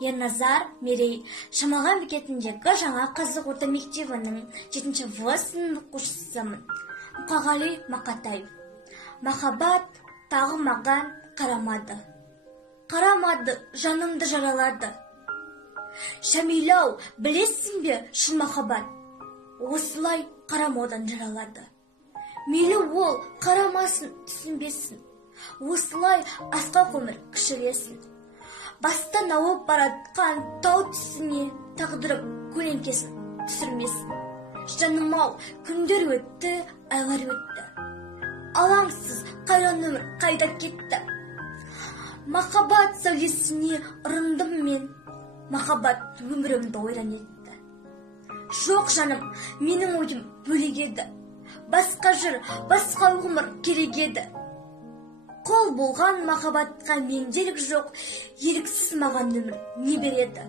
Ерназар Мерей Шамалған бекетіндегі жаңа Қазақ орта мектебінің 7-ші В сынып оқушысымын. Мұқағали Мақатаев. Махаббат тағы маған қарамады. Қарамады, жанымды жаралады. Шамилау, білесің бе шын махаббат? Осылай қарамаудан жаралады. Мейлі ол қарамасын, түсінбесін. Осылай асқақ өмір кішіресін. Бастан ауып баратқан тау түсіне тағдырып көлеңкесін түсірмесін. Жаным-ау, күндер өтті, айлар өтті. Алаңсыз қайран өмір қайда кетті. Махаббат сәулесіне ұрындым мен. Махаббат өмірімді ойран етті. Жоқ жаным, менің ойым бөлек еді. Басқа жыр, басқа өмір керек еді. Қол болған махаббатқа менделік жоқ, еріксіз маған өмір не береді?